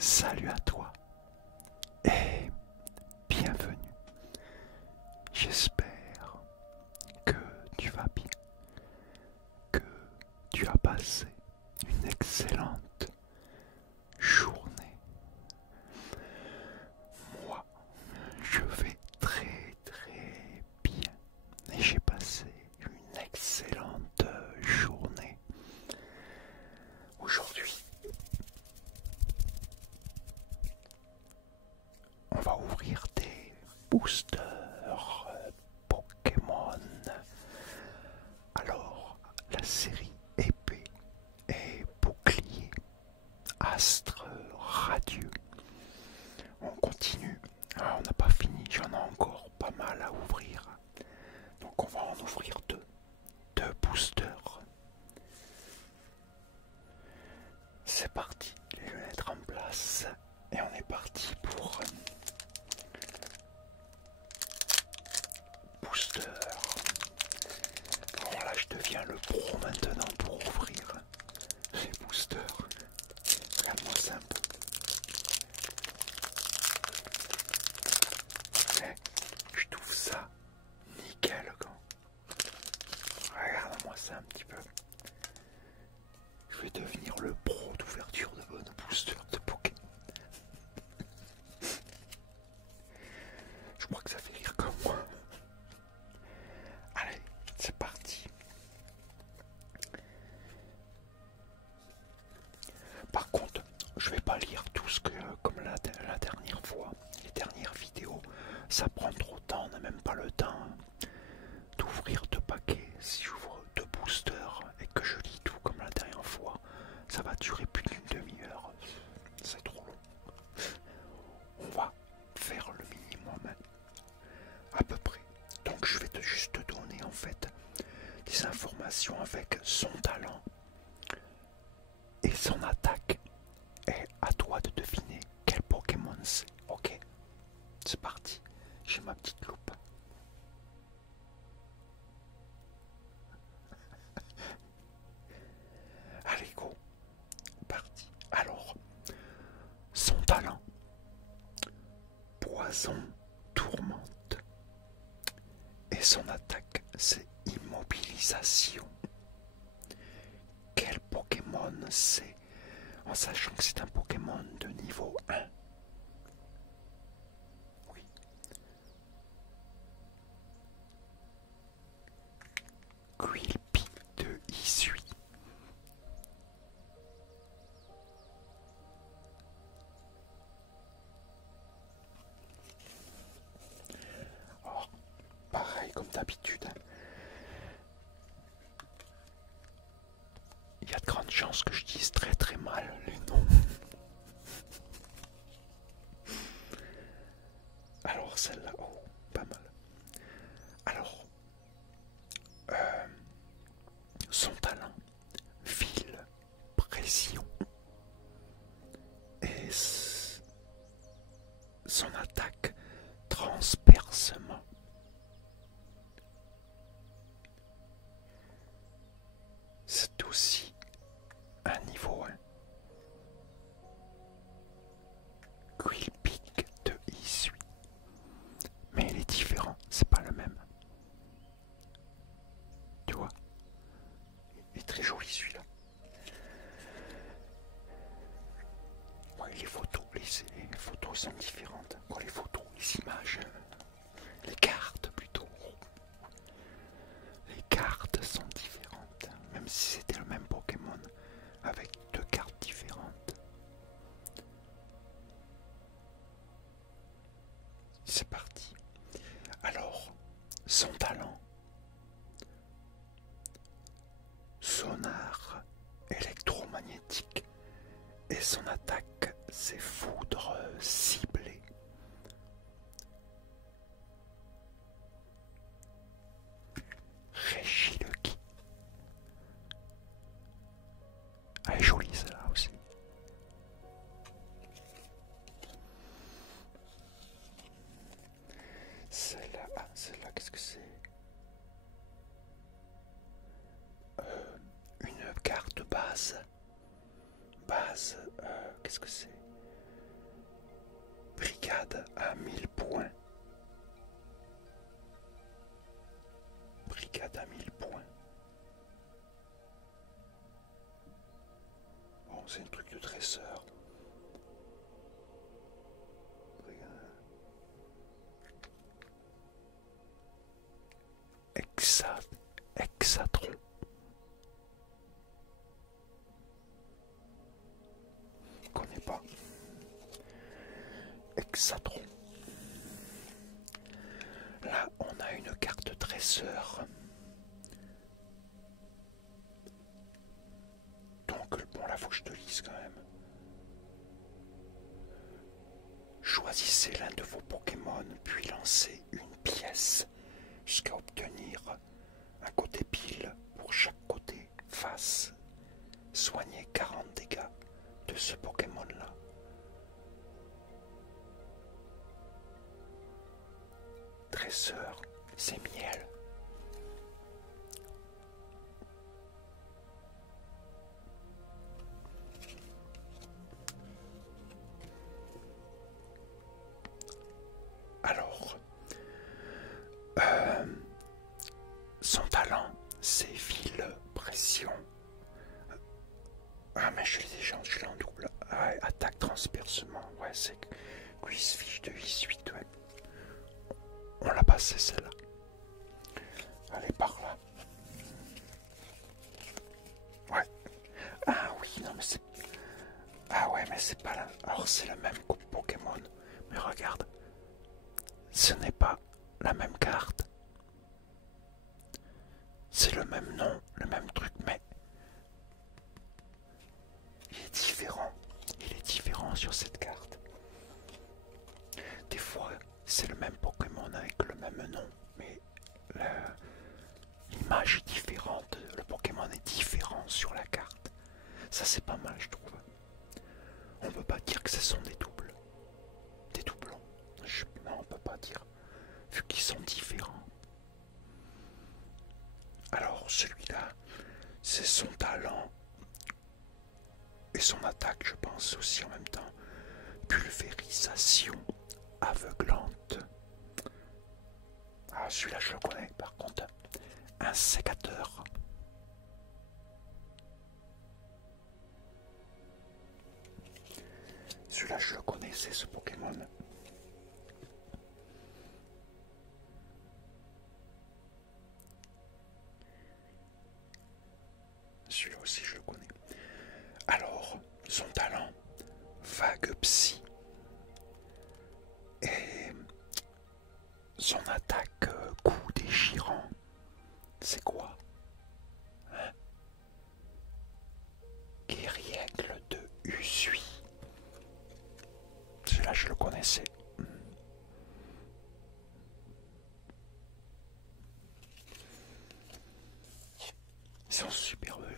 Salut à toi et bienvenue. J'espère que tu vas bien, que tu as passé une excellente journée. Moi, je vais très bien et j'ai passé une excellente journée. Aujourd'hui, on va ouvrir des boosters Pokémon. Alors, la série épée et bouclier, astre radieux. On continue. Ah, on n'a pas fini, j'en ai encore pas mal à ouvrir. Donc on va en ouvrir deux boosters. C'est parti, les lunettes en place. Et on est parti pour booster. Alors là, je deviens le pro maintenant pour ouvrir les boosters. Regarde-moi ça un peu. Je trouve ça nickel quand. Regarde-moi ça un petit peu. Je vais devenir le pro d'ouverture de bonnes boosters de Pokémon. Je crois que ça fait rire comme moi. Allez, c'est parti. Par contre, je vais pas lire tout ce que, comme la dernière fois, les dernières vidéos, ça prend trop de temps, on n'a même pas le temps d'ouvrir deux paquets. Si j'ouvre deux boosters et que je lis tout comme la dernière fois, ça va durer plus d'une demi-heure. C'est trop long. On va faire le minimum, à peu près. Donc je vais juste te donner en fait des informations avec son talent et son attaque. Et à toi de deviner quel Pokémon c'est. Ok, c'est parti. J'ai ma petite loupe. Allez, go. Parti. Alors, son talent. Poison tourmente. Et son attaque, c'est immobilisation. Quel Pokémon c'est? En sachant que c'est un Pokémon de niveau 1. Oui. Quilpi de Issui. Oh, pareil comme d'habitude. Il y a de grandes chances que je dise très mal les noms. Alors celle-là, oh, pas mal. Alors, son talent, fil, pression, et son attaque, transpercement. C'est aussi un niveau 1. Quilpic de Issui. Mais il est différent, c'est pas le même. Tu vois? Il est très joli celui-là. Ouais, les photos sont différentes. Quoi, les photos, les images, les cartes plutôt. Les cartes sont différentes, même si c'était le même Pokémon avec deux cartes différentes. C'est parti. Alors, son talent. Sonar électromagnétique. Et son attaque, c'est foudre ciblée. Regieleki. Elle est jolie celle-là aussi. Celle-là, qu'est-ce que c'est? Une carte base. Qu'est-ce que c'est? brigade à 1000 points. Brigade à 1000 points. Bon, c'est un truc de dresseur. Hexatron. Je connais pas. Hexatron. Là, on a une carte dresseur. Donc, bon, là, faut que je te lise quand même. Choisissez l'un de vos Pokémon, puis lancez une pièce jusqu'à obtenir un côté pile pour chaque côté face. Soignez 40 dégâts de ce Pokémon-là. Dresseur, c'est miel. Alors, son talent, c'est ville, pression. Ah, mais je l'ai en double. Ah, attaque, transpercement. Ouais, c'est cuisse, fiche de vis 8, ouais. On l'a passé celle-là. Allez, par là. Ouais. Ah oui, non, mais c'est... Ah ouais, mais c'est pas là. Alors, c'est le même Pokémon. Mais regarde. Ce n'est pas la même carte. C'est le même nom, le même truc, mais... Il est différent. Il est différent sur cette carte. Des fois, c'est le même Pokémon avec le même nom, mais l'image est différente. Le Pokémon est différent sur la carte. Ça, c'est pas mal, je trouve. On peut pas dire que ce sont des doubles. Des doublons. Non, on peut pas dire. Vu qu'ils sont différents. Alors, celui-là, c'est son talent. Et son attaque, je pense aussi en même temps. Pulvérisation aveuglante. Ah, celui-là, je le connais, par contre. Un sécateur. Celui-là, je le connais, c'est ce Pokémon. Celui-là aussi, je le connais. Alors, son talent, vague psy. Et son attaque, coup déchirant. C'est quoi, hein? Guerriègle de Usui. Celui-là, je le connaissais.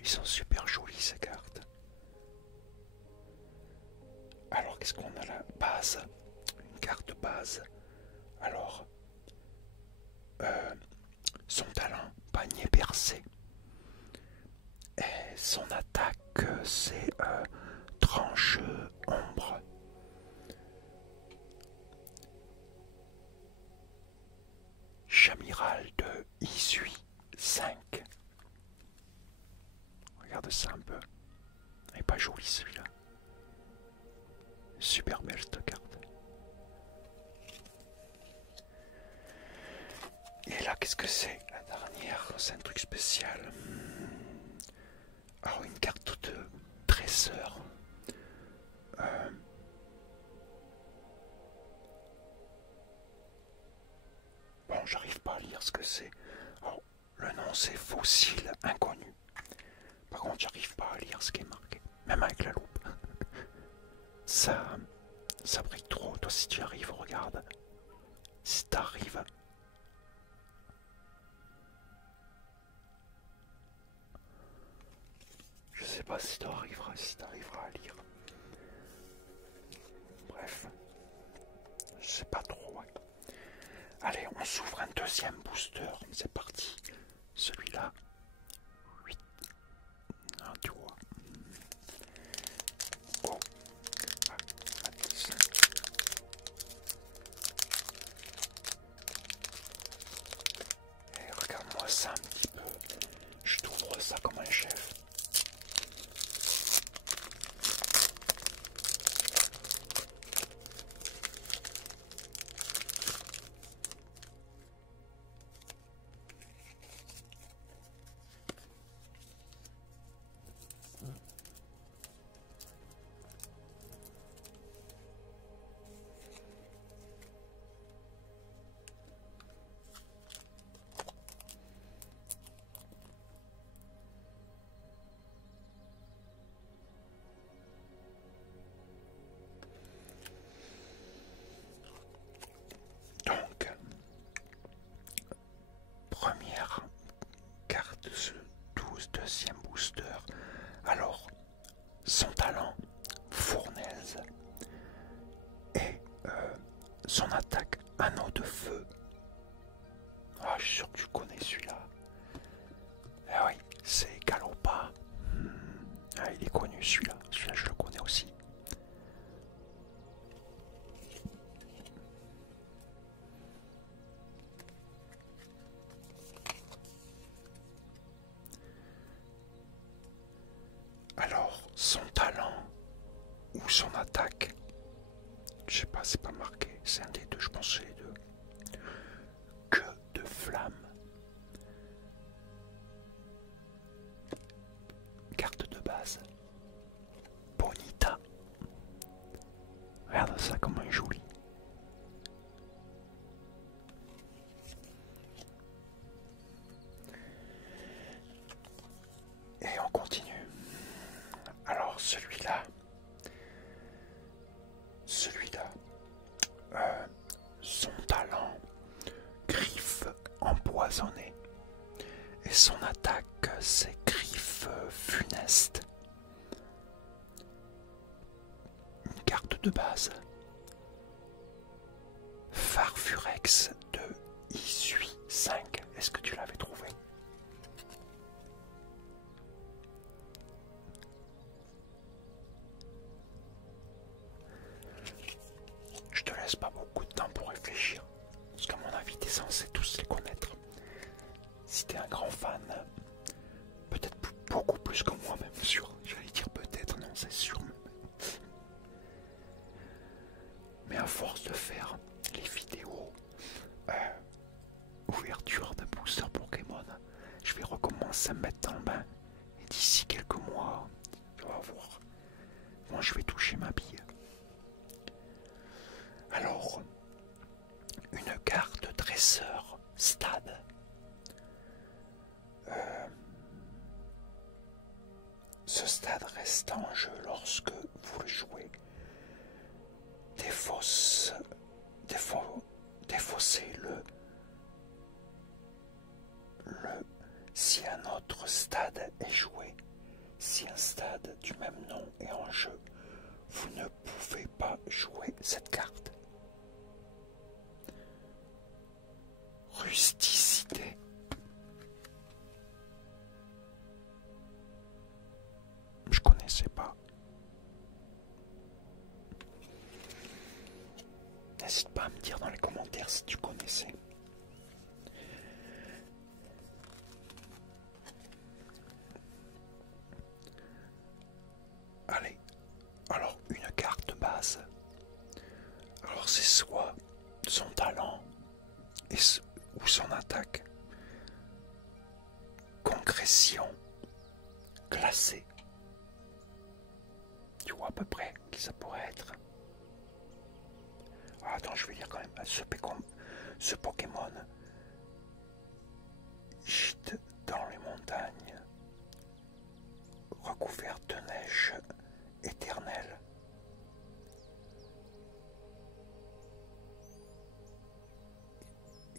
Ils sont super jolis ces cartes. Alors qu'est-ce qu'on a là? Base. Une carte base. Alors, son talent, panier percé. Et son attaque, c'est tranche ombre. Chamiral de Isui 5. Regarde ça un peu. Il est pas joli celui-là. Super belle cette carte. Et là, qu'est-ce que c'est? La dernière, c'est un truc spécial. Alors, une carte de dresseur. Bon, j'arrive pas à lire ce que c'est. Alors, le nom, c'est Fossile Inconnu. Par contre, j'arrive pas à lire ce qui est marqué. Même avec la loupe. Ça brille trop. Toi, si tu arrives, regarde. Si t'arrives... Je sais pas si t'arriveras à lire. Bref. Je sais pas trop. Ouais. Allez, on s'ouvre un deuxième booster. C'est parti. Celui-là. 8. Ah, tu vois. Oh. Ah, 10. connu celui-là. Celui-là, je le connais aussi. Alors, son talent ou son attaque, je sais pas, c'est pas marqué, c'est un des deux, je pense que c'est les deux. Que de flammes. Carte de base. Bonita. Regarde ça comme un joli. Et on continue. Alors celui-là, son talent, griffe empoisonnée. Et son attaque, c'est griffe funeste. Une carte de base. Farfurex de Isui 5. Est-ce que tu l'avais trouvé? Je te laisse pas beaucoup de temps pour réfléchir, parce qu'à mon avis, t'es censé tous les connaître. Si t'es un grand fan, peut-être beaucoup plus que moi, même sûr. J'allais dire peut-être, non, c'est sûr. Mais à force de faire les vidéos ouverture de booster Pokémon, je vais recommencer à me mettre dans le bain. Et d'ici quelques mois, tu vas voir. Moi, je vais toucher ma bille. Alors, une carte dresseur stade. Ce stade reste en jeu lorsque vous le jouez. Défaussez-le. Si un autre stade est joué, si un stade du même nom est en jeu, vous ne pouvez pas jouer cette carte. Rusticité. Je connaissais pas. N'hésite pas à me dire dans les commentaires si tu connaissais. Allez, alors une carte base. Alors c'est soit son talent ou son attaque. Concrétion classée. Tu vois à peu près qui ça pourrait être. Ah, attends, je vais lire quand même. Ce Pokémon gîte dans les montagnes recouvertes de neige éternelle.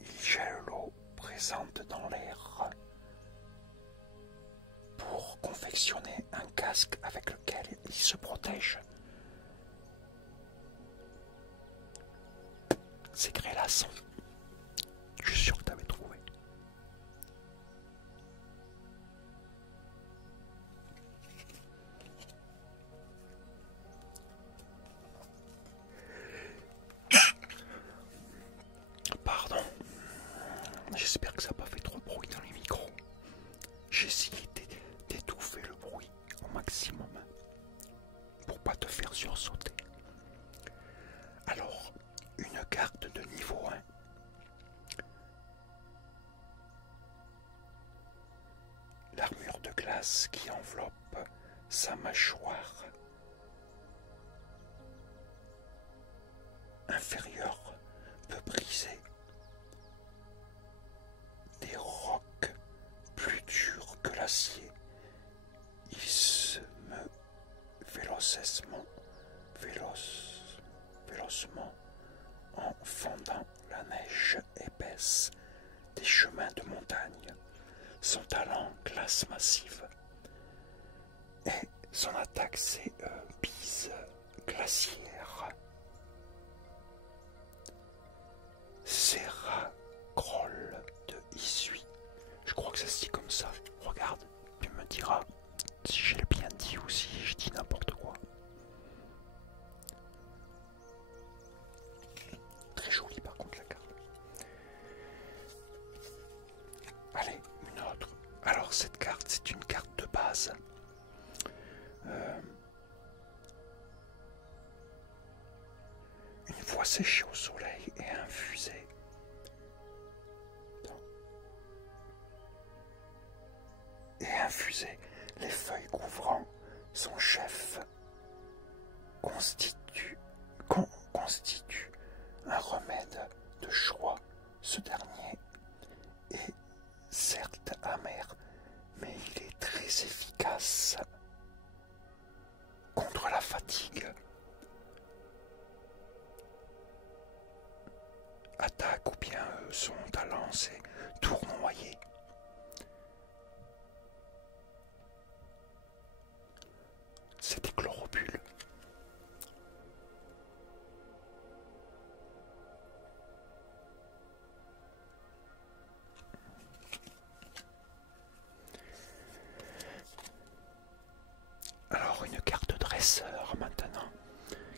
Il gèle l'eau présente dans l'air pour confectionner un casque avec lequel il se protège. C'est Grêlasson. Je suis sûr que tu avais trouvé. Pardon. J'espère que ça n'a pas fait trop de bruit dans les micros. J'ai essayé d'étouffer le bruit au maximum pour pas te faire sursauter. Alors, une carte de niveau 1. L'armure de glace qui enveloppe sa mâchoire inférieure peut briser des rocs plus durs que l'acier. Il se meut vélocement en fendant la neige épaisse des chemins de montagne. Son talent, glace massive. Et son attaque, c'est bise glaciaire. Serra Groll de Isui. Je crois que ça se dit comme ça. Regarde, tu me diras si j'ai bien dit ou si je dis une fois séché au soleil et infusé, les feuilles couvrant son chef constitue un remède de choix. Ce dernier est certes amer, mais il est très efficace contre la fatigue. Attaque ou bien son talent, c'est tournoyer. C'est des chlorobules. Alors une carte dresseur maintenant.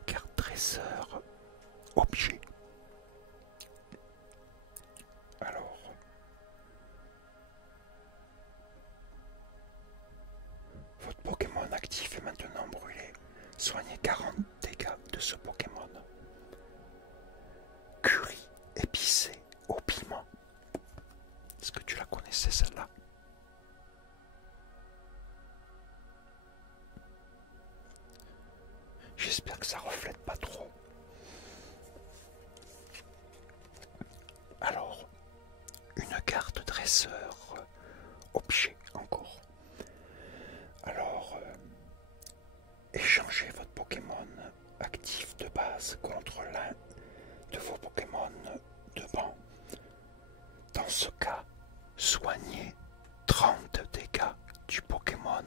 Carte dresseur objet. Alors votre Pokémon actif est maintenant brûlé. Soignez 40 dégâts de ce Pokémon. Curry épicé au piment. Est-ce que tu la connaissais celle-là? J'espère que ça reflète pas trop. Alors, une carte dresseur objet encore. Alors, échangez votre Pokémon actif de base contre l'un de vos Pokémon de banc. Dans ce cas, soignez 30 dégâts du Pokémon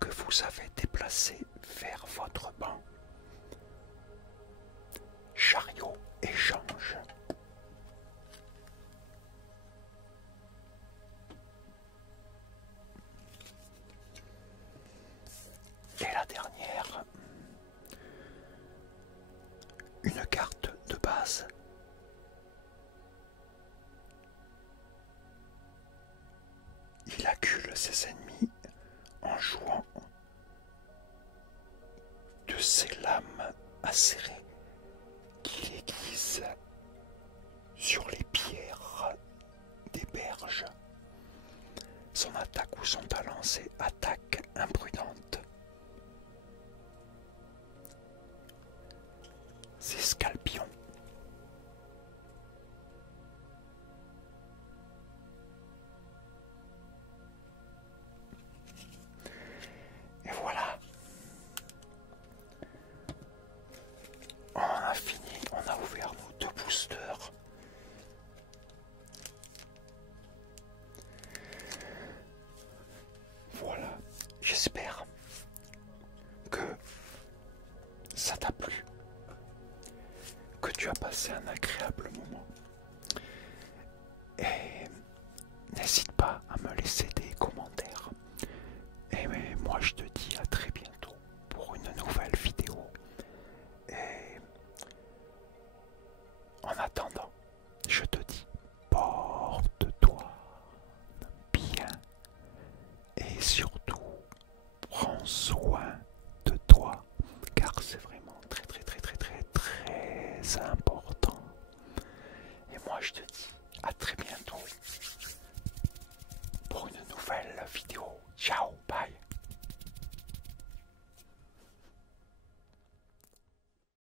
que vous avez déplacé vers votre banc. Chariot échange. Et la dernière, une carte de base. Il accule ses ennemis en jouant de ses lames acérées qu'il aiguise sur les pierres des berges. Son attaque ou son talent, c'est attaque imprudente. C'est Scalpion. Et voilà. On a fini, on a ouvert nos 2 boosters. Voilà, j'espère que ça t'a plu, que tu as passé un agréable moment. Et n'hésite pas à me laisser des commentaires. Et moi je te dis à très bientôt pour une nouvelle vidéo. Et en attendant, je te dis, porte-toi bien et surtout prends soin de toi, car c'est vraiment très important. Et moi je te dis à très bientôt.